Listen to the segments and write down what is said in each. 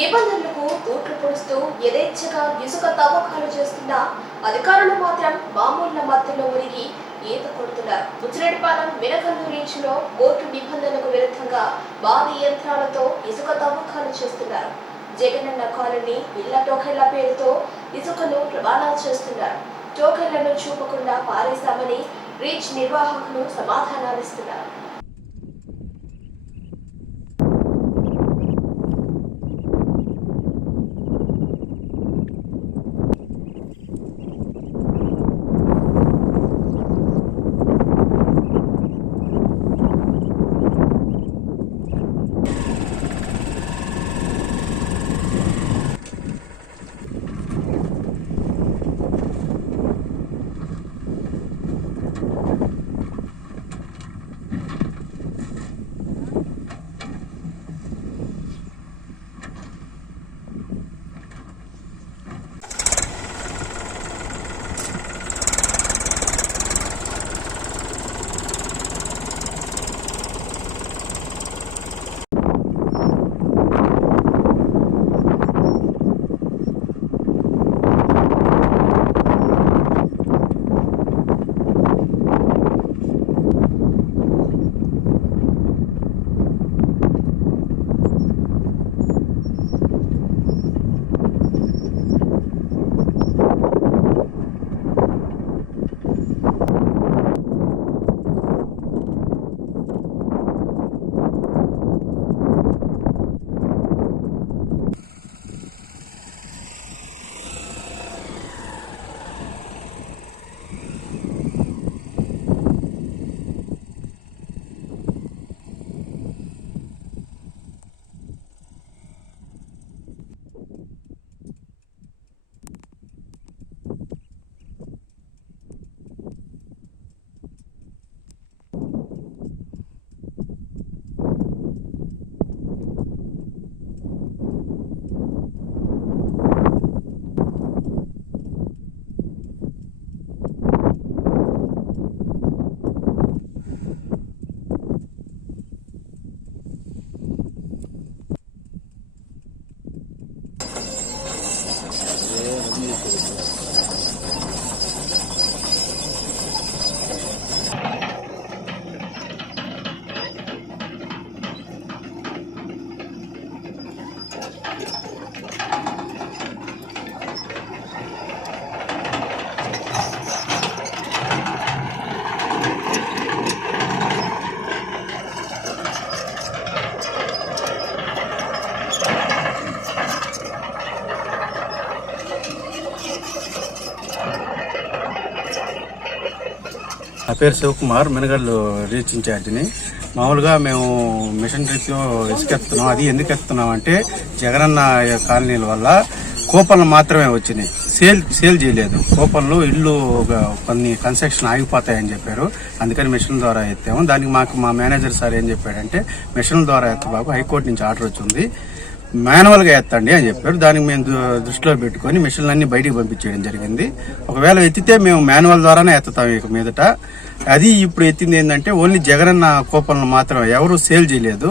నిబంధనలకు తూట్లు పొడుస్తూ యథేచ్ఛగా ఇసుక తవ్వకాలు చేస్తున్న అధికారులు మాత్రం మామూళ్ల మధ్యలో ఉరిగి ఈత కొడుతున్నారు. బుచ్చిరెడ్డిపాలెం మినకల్లు రీచ్ లో కోర్టు నిబంధనలకు విరుద్ధంగా భారీ యంత్రాలతో ఇసుక తవ్వకాలు చేస్తున్నారు. జగనన్న కాలనీ ఇళ్ల టోకెళ్ల పేరుతో ఇసుకను రవాణా చేస్తున్నారు. టోకెళ్లను చూపకుండా పారేశామని రీచ్ నిర్వాహకులు సమాధానాలిస్తున్నారు. నా పేరు శివకుమార్, మినగల్లు రీచ్ ఇన్ఛార్జిని. మామూలుగా మేము మిషన్ రీచ్లో ఇసుకెత్తున్నాం. అది ఎందుకు ఎత్తున్నాం అంటే జగనన్న కాలనీల వల్ల కూపన్లు మాత్రమే వచ్చినాయి, సేల్ చేయలేదు. కూపన్లు ఇళ్ళు కొన్ని కన్స్ట్రక్షన్ ఆగిపోతాయని చెప్పారు. అందుకని మిషన్ ద్వారా ఎత్తాము. దానికి మా మేనేజర్ సార్ ఏం చెప్పాడంటే మిషన్ ద్వారా ఎత్తబాబు, హైకోర్టు నుంచి ఆర్డర్ వచ్చింది, మాన్యువల్ గా ఎత్తండి అని చెప్పారు. దానికి మేము దృష్టిలో పెట్టుకుని మిషన్లన్నీ బయటికి పంపించేయడం జరిగింది. ఒకవేళ ఎత్తితే మేము మాన్యువల్ ద్వారానే ఎత్తుతాం ఇక మీదట. అది ఇప్పుడు ఎత్తింది ఏంటంటే ఓన్లీ జగనన్న కూపన్లు మాత్రం, ఎవరు సేల్ చేయలేదు.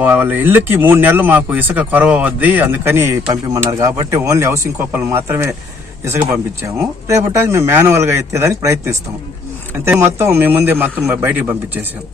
వాళ్ళ ఇళ్ళకి 3 నెలలు మాకు ఇసుక కొరవ వద్ది, అందుకని పంపిమన్నారు. కాబట్టి ఓన్లీ హౌసింగ్ కూపన్లు మాత్రమే ఇసుక పంపించాము. రేపటి మేము మాన్యువల్ గా ఎత్తేదానికి ప్రయత్నిస్తాం. అంతే, మొత్తం మీ ముందే మొత్తం బయటికి పంపించేసాం.